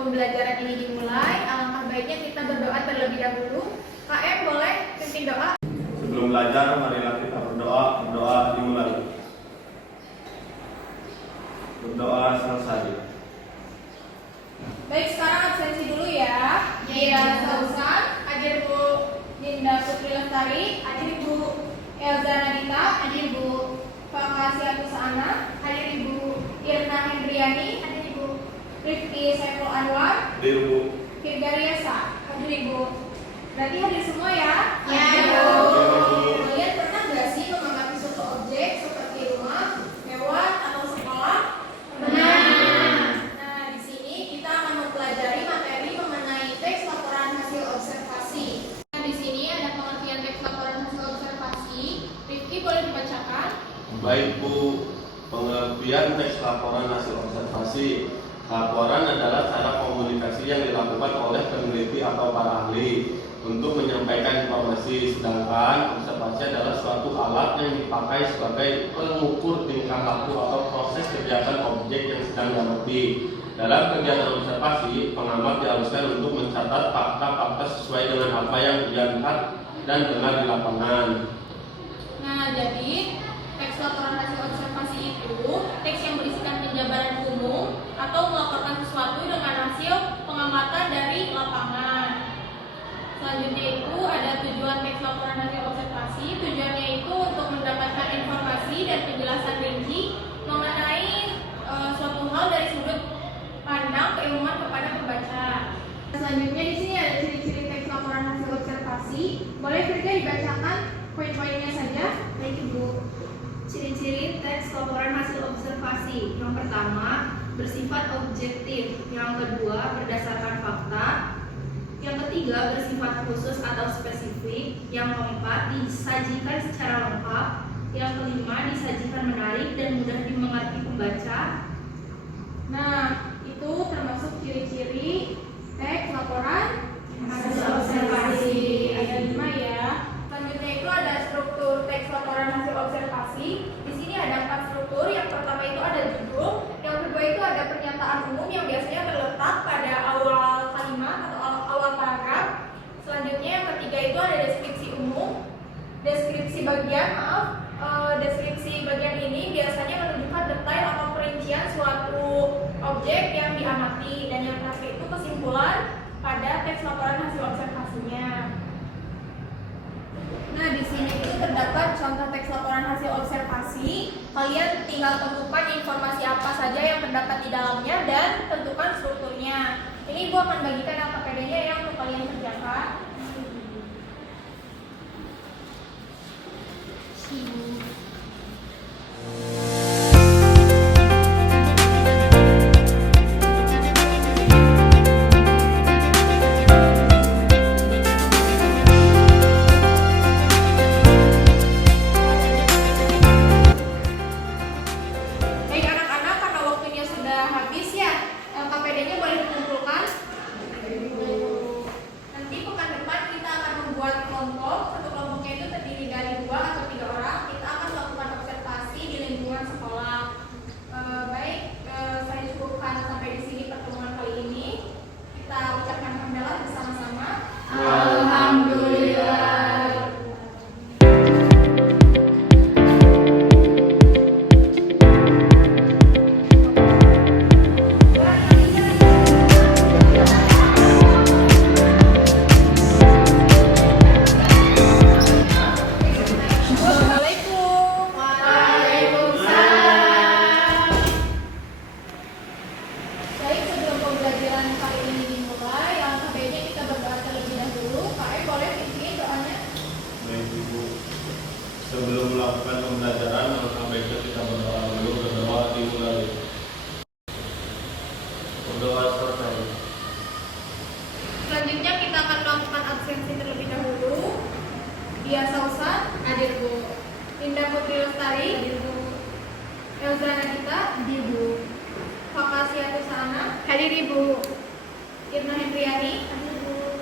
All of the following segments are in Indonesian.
pembelajaran ini dimulai, alangkah baiknya kita berdoa terlebih dahulu. KM boleh pimpin doa. Sebelum belajar, marilah kita berdoa. Berdoa dimulai. Berdoa selesai. Baik, sekarang absensi dulu ya. Dia Sausan, hadir Bu Dinda Putri Lestari, hadir Ibu Elza Nadita, hadir Ibu Fakasiatus Ana, hadir Ibu Irna Hendriani, hadir Ibu Rifki Saiful Anwar, Hadir Bu. Firgariasa, hadir Ibu. Berarti hadir semua ya? Ya, Ibu. Bu. Kalian pernah nggak sih mengamati suatu objek seperti rumah, hewan, atau sekolah? Nah, di sini kita akan mempelajari materi mengenai teks laporan hasil observasi. Nah, di sini ada pengertian teks laporan hasil observasi. Rifki boleh dibacakan? Baik Bu, pengertian teks laporan hasil observasi. Laporan adalah cara komunikasi yang dilakukan oleh peneliti atau para ahli untuk menyampaikan informasi, sedangkan observasi adalah suatu alat yang dipakai sebagai pengukur tingkah laku atau proses kegiatan objek yang sedang diamati. Dalam kegiatan observasi, pengamat diharuskan untuk mencatat fakta-fakta sesuai dengan apa yang dia lihat dan dengar di lapangan. Nah, jadi teks laporan hasil observasi itu teks yang berisikan penjabaran umum atau melaporkan sesuatu dengan hasil pengamatan dari lapangan. Selanjutnya itu ada tujuan teks laporan hasil observasi. Tujuannya itu untuk mendapatkan informasi dan penjelasan rinci mengenai suatu hal dari sudut pandang keilmuan kepada pembaca. Selanjutnya di sini ada ciri-ciri teks laporan hasil observasi. Boleh Firda dibacakan poin-poinnya saja? Baik Ibu. Ciri-ciri teks laporan hasil observasi. Yang pertama, bersifat objektif. Yang kedua, berdasarkan fakta. Yang ketiga, bersifat khusus atau spesifik. Yang keempat, disajikan secara lengkap. Yang kelima, disajikan menarik dan mudah dimengerti pembaca. Nah, itu termasuk ciri-ciri teks laporan hasil observasi. Ada 5 ya. Selanjutnya itu ada struktur teks laporan hasil observasi. Di sini ada 4 struktur. Yang pertama itu ada judul. Yang kedua itu ada pernyataan umum yang biasanya terletak pada awal kalimat atau awal paragraf. Selanjutnya yang ketiga itu ada deskripsi umum. Deskripsi bagian ini biasanya menunjukkan detail atau perincian suatu objek yang diamati. Dan yang terakhir itu kesimpulan pada teks laporan hasil observasinya. Nah, di sini itu terdapat contoh teks laporan hasil observasi. Kalian tinggal tentukan informasi apa saja yang terdapat di dalamnya dan tentukan strukturnya. Ini Ibu akan bagikan LKPD-nya yang untuk kalian kerjakan. Baik anak-anak, karena waktunya sudah habis ya, LKPD-nya boleh dikumpulkan. Nanti pekan depan kita akan membuat kelompok. Satu kelompoknya itu terdiri dari 2 atau 3 orang. Kita akan melakukan observasi di lingkungan sekolah. Saya cukupkan sampai di sini pertemuan kali ini. Kita ucapkan hamdalah bersama-sama. Alhamdulillah. Assalamualaikum. Waalaikumsalam. Baik, sebelum pembelajaran kali ini dimulai, alangkah baiknya kita berdoa terlebih dahulu. KM boleh pimpin doanya? Baik Ibu. Sebelum melakukan pembelajaran, alangkah baiknya kita berdoa dulu. Berdoa dimulai. Berdoa selesai. Selanjutnya kita akan melakukan absensi terlebih dahulu. Dia Sausan, hadir Bu. Dinda Putri Lestari, hadir Bu. Elza Nadita, hadir Bu. Fakasiatus Ana, hadir Ibu. Irna Hendriani, hadir Bu.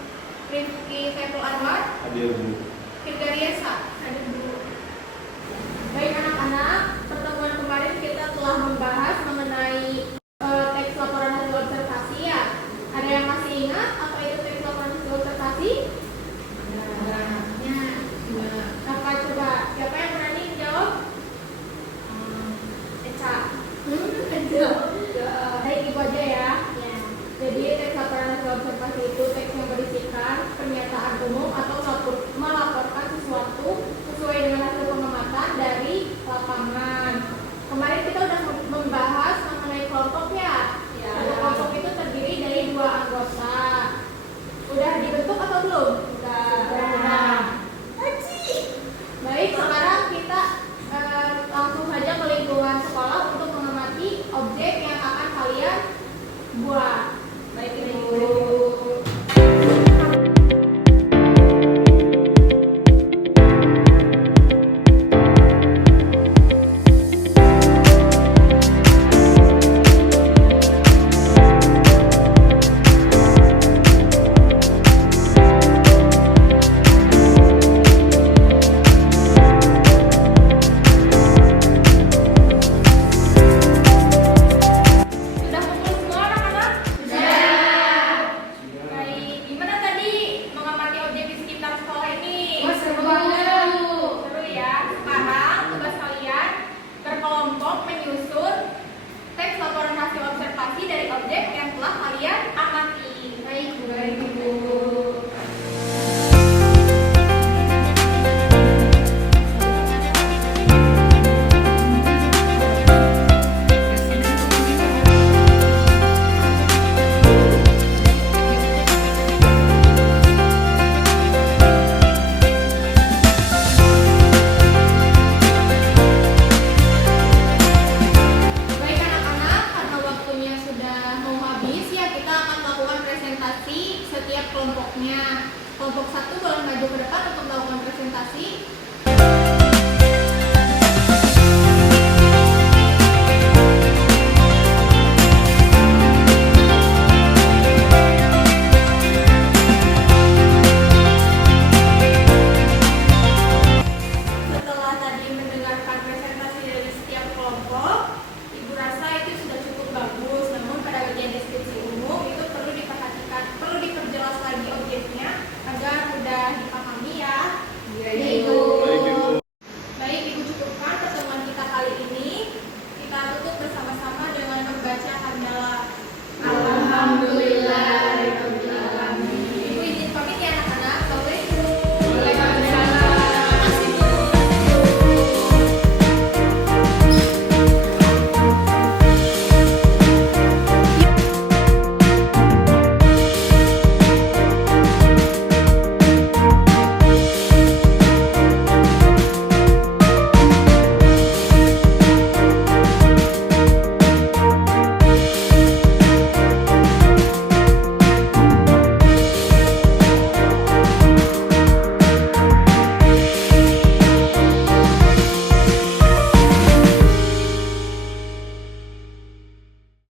Rifki Saiful Anwar, Hadir Bu. Firgariasa, hadir Bu. Baik anak-anak, pertemuan kemarin kita telah membahas mengenai teks laporan hasil observasi ya. umum atau melaporkan sesuatu sesuai dengan hasil pengamatan dari lapangan. Kemarin kita udah membahas mengenai kelompok ya. Satu kelompok itu terdiri dari 2 anggota. Udah dibentuk atau belum? Sudah. Baik, sekarang kita langsung saja ke lingkungan sekolah untuk mengamati objek yang akan kalian buat. Baik, Ibu. Sudah kumpul semua anak-anak? Sudah. Baik, gimana tadi mengamati objek di sekitar sekolah ini? Seru banget. Seru ya. Sekarang tugas kalian berkelompok menyusun teks laporan hasil observasi dari objek yang telah kalian amati. Baik, Ibu. Baik anak-anak, karena waktunya sudah mau habis ya, kita akan melakukan presentasi setiap kelompoknya. Kelompok 1 boleh maju ke depan.